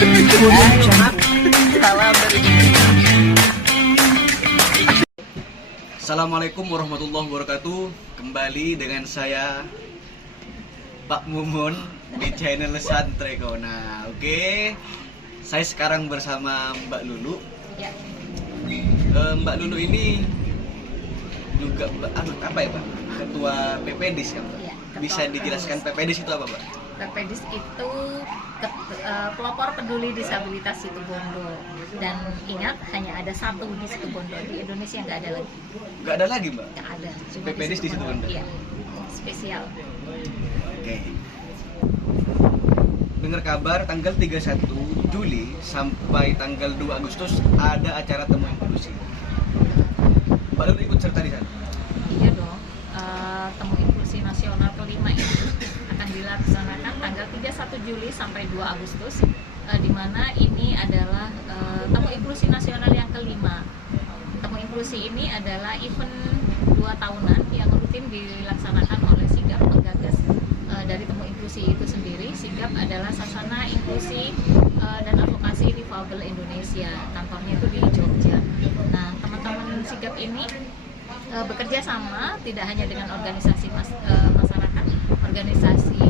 Salam dari Assalamualaikum warahmatullahi wabarakatuh. Kembali dengan saya Pak Mumun di channel Santrekona. Oke, saya sekarang bersama Mbak Lulu. Ya. Mbak Lulu ini juga apa ya, Pak? Ketua PPDIS kan, Pak? Ya, ketua Bisa dijelaskan PPDIS itu apa, Pak? PPDIS itu pelopor peduli disabilitas Situbondo, dan ingat hanya ada satu di Situbondo, di Indonesia nggak ada lagi. Nggak ada lagi, Mbak? Nggak ada. Cuma PPDIS di Situbondo? Iya, spesial. Oke. Dengar kabar tanggal 31 Juli sampai tanggal 2 Agustus ada acara temu inklusi. Mbak Lulu ikut serta di sana? Iya dong. Temu inklusi nasional kelima ini akan dilaksanakan tanggal 31 Juli sampai 2 Agustus, di mana ini adalah temu inklusi nasional yang kelima. Temu inklusi ini adalah event 2 tahunan yang rutin dilaksanakan oleh Sigap, penggagas dari temu inklusi itu sendiri. Sigap adalah Sasana Inklusi dan Advokasi Difabel Indonesia. Kantornya itu di Jogja. Nah, teman-teman Sigap ini bekerja sama tidak hanya dengan organisasi masyarakat, organisasi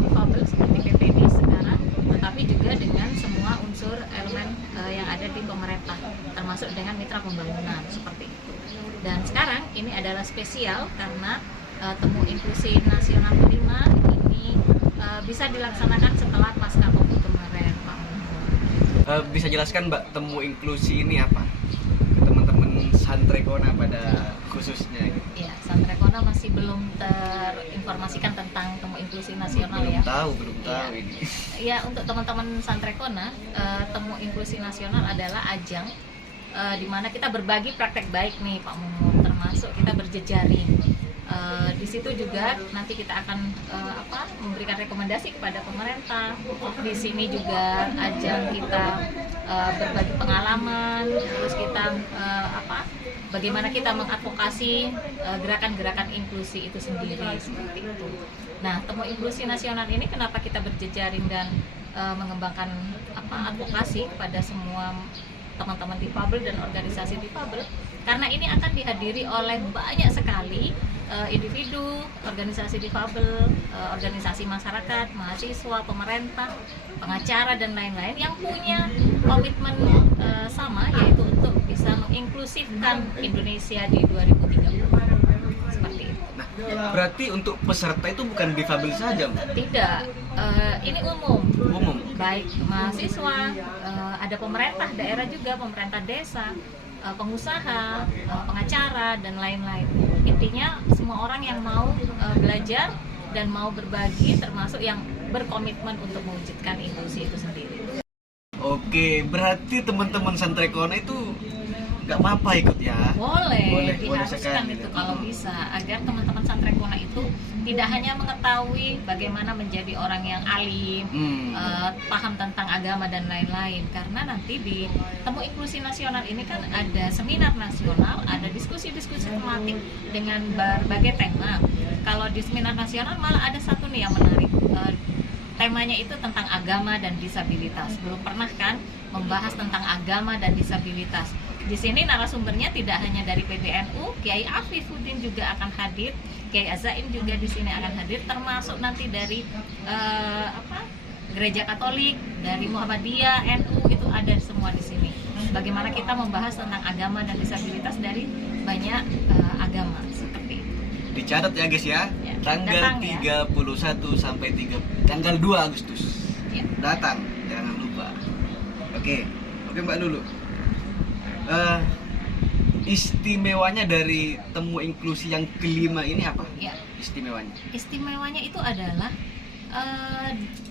difabel seperti PPD sekarang, tetapi juga dengan semua unsur elemen yang ada di pemerintah, termasuk dengan mitra pembangunan seperti itu. Dan sekarang ini adalah spesial karena temu inklusi nasional kelima ini bisa dilaksanakan setelah pasca COVID kemarin, Pak. Bisa jelaskan, Mbak, temu inklusi ini apa? Ke teman-teman Santrekona pada khususnya gitu. Ya, Santrekona masih belum terinformasikan tentang temu inklusi nasional Belum ya. tahu Ya. ini. Ya, untuk teman-teman Santrekona, temu inklusi nasional adalah ajang di mana kita berbagi praktek baik nih, Pak Mumun, termasuk kita berjejaring. Di situ juga nanti kita akan memberikan rekomendasi kepada pemerintah. Di sini juga ajang kita berbagi pengalaman, terus kita bagaimana kita mengadvokasi gerakan-gerakan inklusi itu sendiri seperti itu. Nah, temu inklusi nasional ini kenapa kita berjejaring dan mengembangkan advokasi kepada semua teman-teman difabel dan organisasi difabel, karena ini akan dihadiri oleh banyak sekali individu, organisasi difabel, organisasi masyarakat, mahasiswa, pemerintah, pengacara dan lain-lain yang punya komitmen sama, yaitu untuk bisa menginklusifkan Indonesia di 2030. Seperti itu. Nah, berarti untuk peserta itu bukan difabel saja, Mbak? Tidak, ini umum. Umum. Baik mahasiswa, ada pemerintah daerah juga, pemerintah desa, pengusaha, pengacara dan lain-lain. Intinya semua orang yang mau belajar dan mau berbagi, termasuk yang berkomitmen untuk mewujudkan inklusi itu sendiri. Oke, berarti teman-teman Santrekona itu nggak apa-apa ikut ya? Boleh diharuskan diharuskan itu kalau bisa, agar teman-teman Santrekona itu tidak hanya mengetahui bagaimana menjadi orang yang alim, paham tentang agama dan lain-lain, karena nanti di temu inklusi nasional ini kan ada seminar nasional, ada diskusi-diskusi tematik dengan berbagai tema. Kalau di seminar nasional malah ada satu nih yang menarik, temanya itu tentang agama dan disabilitas. Belum pernah kan membahas tentang agama dan disabilitas. Di sini narasumbernya tidak hanya dari PBNU, Kiai Afifuddin juga akan hadir, Kiai Azaim juga di sini akan hadir, termasuk nanti dari Gereja Katolik, dari Muhammadiyah, NU, itu ada semua di sini. Bagaimana kita membahas tentang agama dan disabilitas dari banyak agama seperti itu. Dicatat ya, guys ya. Ya, Tanggal datang, 31 sampai tanggal 2 Agustus. Ya. Datang, jangan lupa. Oke, Mbak Lulu. Istimewanya dari temu inklusi yang kelima ini apa? Ya. Istimewanya? Istimewanya itu adalah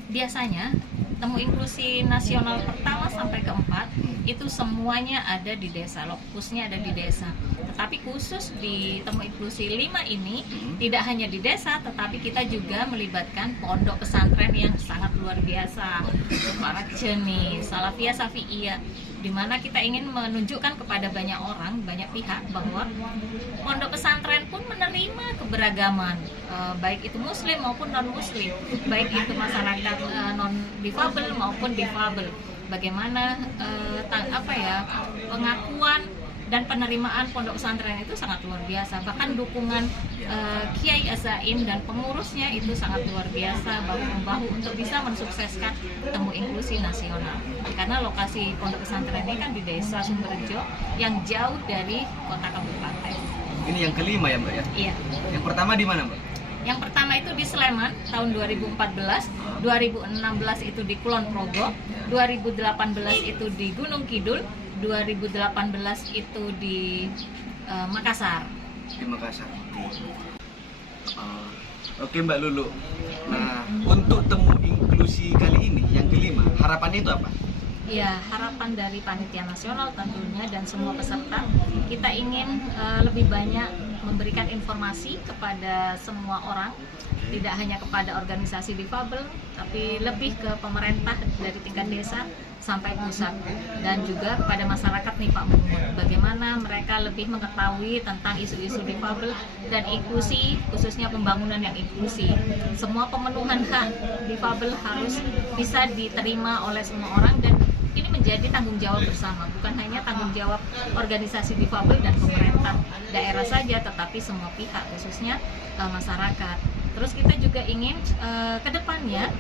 biasanya temu inklusi nasional pertama sampai keempat itu semuanya ada di desa, lokusnya ada di desa. Tetapi khusus di temu inklusi 5 ini tidak hanya di desa, tetapi kita juga melibatkan pondok pesantren yang sangat luar biasa, para jenis Salafiyah Syafi'iyah, di mana kita ingin menunjukkan kepada banyak orang, banyak pihak, bahwa pondok pesantren pun menerima keberagaman, baik itu muslim maupun non muslim, baik itu masyarakat non difabel maupun difabel. bagaimana pengakuan dan penerimaan pondok pesantren itu sangat luar biasa. Bahkan dukungan Kiai Azaim dan pengurusnya itu sangat luar biasa, bahu-membahu untuk bisa mensukseskan Temu Inklusi Nasional. Karena lokasi pondok pesantren ini kan di Desa Sumberjo yang jauh dari kota kabupaten. Ini yang kelima ya Mbak ya? Iya. Yang pertama di mana Mbak? Yang pertama itu di Sleman tahun 2014, 2016 itu di Kulon Progo, 2018 itu di Gunung Kidul, 2018 itu di Makassar. Di Makassar. Oke Mbak Lulu. Nah, untuk Temu Inklusi kali ini yang kelima, harapannya itu apa? Ya, harapan dari Panitia Nasional tentunya dan semua peserta, kita ingin lebih banyak memberikan informasi kepada semua orang, tidak hanya kepada organisasi difabel, tapi lebih ke pemerintah dari tingkat desa sampai pusat, dan juga kepada masyarakat nih Pak Mumun, bagaimana mereka lebih mengetahui tentang isu-isu difabel dan inklusi, khususnya pembangunan yang inklusi. Semua pemenuhan hak difabel harus bisa diterima oleh semua orang, dan ini menjadi tanggung jawab bersama, bukan hanya tanggung jawab organisasi difabel dan pemerintah daerah saja, tetapi semua pihak, khususnya masyarakat. Terus kita juga ingin ke depannya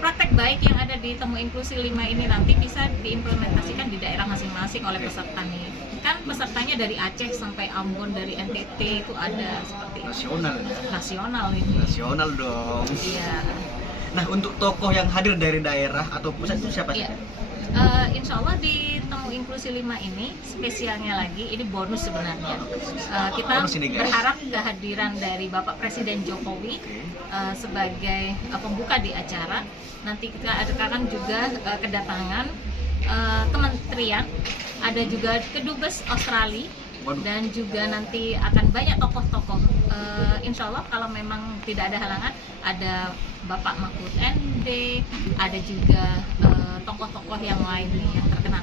praktek baik yang ada di Temu Inklusi 5 ini nanti bisa diimplementasikan di daerah masing-masing oleh peserta nih. Kan pesertanya dari Aceh sampai Ambon, dari NTT itu ada seperti nasional. Nasional ini. Nasional dong. Iya. Nah, untuk tokoh yang hadir dari daerah atau pusat itu siapa sih? Iya. Insya Allah di Temu Inklusi 5 ini spesialnya lagi, ini bonus sebenarnya. Kita bonus ini, berharap kehadiran dari Bapak Presiden Jokowi sebagai pembuka di acara. Nanti kita akan juga kedatangan kementerian, ada juga Kedubes Australia, dan juga nanti akan banyak tokoh-tokoh. Insya Allah kalau memang tidak ada halangan, ada Bapak Mahfud MD, ada juga tokoh-tokoh yang lain nih yang terkenal.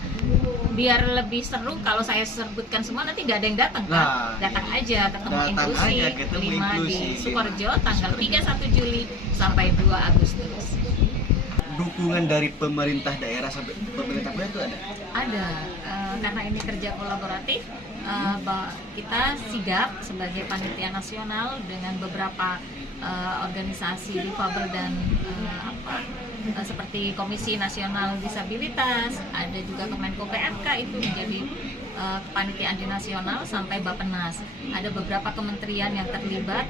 Biar lebih seru kalau saya sebutkan semua, nanti gak ada yang datang kan? Nah, datang aja ke Temu Inklusi 5 di Sukoharjo tanggal 31 Juli sampai 2 Agustus. Dukungan dari pemerintah daerah sampai pemerintah pusat itu ada? Ada, karena ini kerja kolaboratif, kita sigap sebagai panitia nasional dengan beberapa organisasi difabel dan seperti Komisi Nasional Disabilitas, ada juga Kemenko PMK itu menjadi kepanitiaan di nasional sampai Bappenas. Ada beberapa kementerian yang terlibat,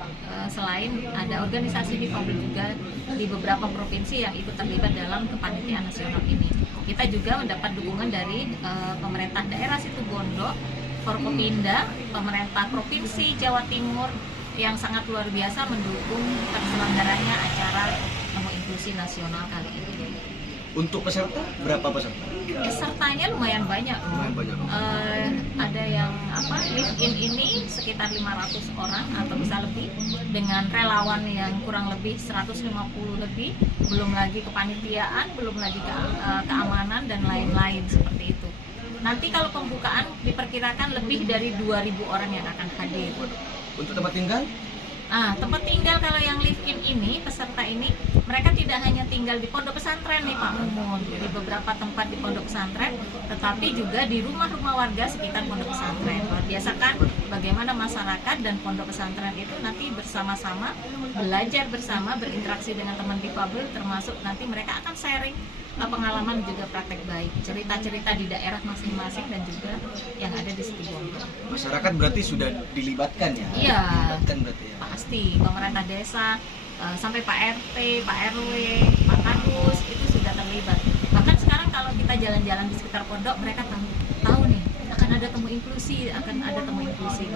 selain ada organisasi difabel juga di beberapa provinsi yang ikut terlibat dalam kepanitiaan nasional ini. Kita juga mendapat dukungan dari pemerintah daerah Situbondo, Forkopimda, pemerintah provinsi Jawa Timur yang sangat luar biasa mendukung terselenggaranya acara Temu Inklusi Nasional kali ini. Untuk peserta, berapa peserta? Pesertanya lumayan banyak loh. Lumayan banyak. Ada yang live-in ini sekitar 500 orang atau bisa lebih, dengan relawan yang kurang lebih 150 lebih, belum lagi kepanitiaan, belum lagi keamanan dan lain-lain seperti itu. Nanti kalau pembukaan diperkirakan lebih dari 2.000 orang yang akan hadir. Untuk tempat tinggal? Tempat tinggal kalau yang live-in ini, peserta ini, mereka tidak hanya tinggal di pondok pesantren nih Pak Mumun, di beberapa tempat di pondok pesantren, tetapi juga di rumah-rumah warga sekitar pondok pesantren. Biasakan bagaimana masyarakat dan pondok pesantren itu nanti bersama-sama, belajar bersama, berinteraksi dengan teman difabel, termasuk nanti mereka akan sharing pengalaman juga praktek baik, cerita-cerita di daerah masing-masing dan juga yang ada di Situbondo. Masyarakat berarti sudah dilibatkan ya? Iya, dilibatkan berarti ya? pasti pemerintah desa, sampai Pak RT, Pak RW, Pak Kadus itu sudah terlibat. Bahkan sekarang kalau kita jalan-jalan di sekitar pondok, mereka tahu nih akan ada temu inklusi,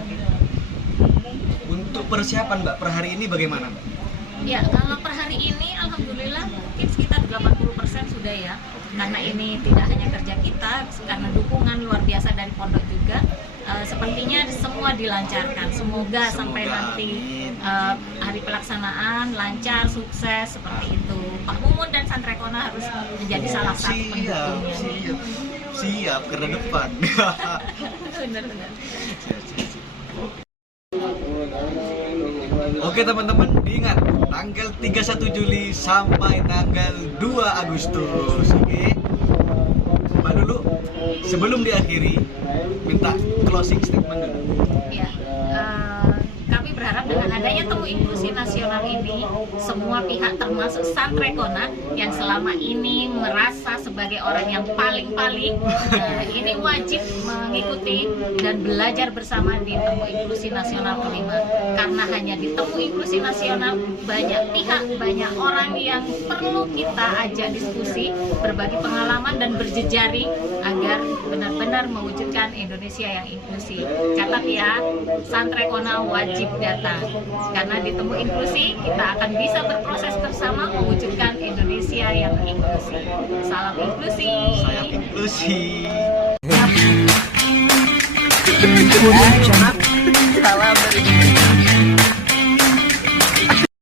gitu. Untuk persiapan Mbak per hari ini bagaimana Mbak? Ya, kalau per hari ini alhamdulillah mungkin sekitar 80% sudah ya. Karena ini tidak hanya kerja kita, karena dukungan luar biasa dari pondok juga. Sepertinya semua dilancarkan. Semoga sampai nanti hari pelaksanaan lancar, sukses seperti itu. Pak Mumun dan Santrekona harus menjadi salah satu pendukungnya. Siap, karena depan. Benar-benar. Oke teman-teman, diingat tanggal 31 Juli sampai tanggal 2 Agustus. Oke. Mbak dulu sebelum diakhiri minta closing statement dulu. Ya, kami berharap dengan adanya Temu Inklusi Nasional ini, semua pihak termasuk Santrekona yang selama ini merasa sebagai orang yang paling-paling, ini wajib mengikuti dan belajar bersama di Temu Inklusi Nasional kelima. Karena hanya di Temu Inklusi Nasional banyak pihak, banyak orang yang perlu kita ajak diskusi, berbagi pengalaman dan berjejaring agar benar-benar mewujudkan Indonesia yang inklusi. Catat ya, Santrekona wajib datang. Karena di Temu Inklusi kita akan bisa berproses bersama mewujudkan Indonesia yang inklusi. Salam inklusi. Saya inklusi. Salam dari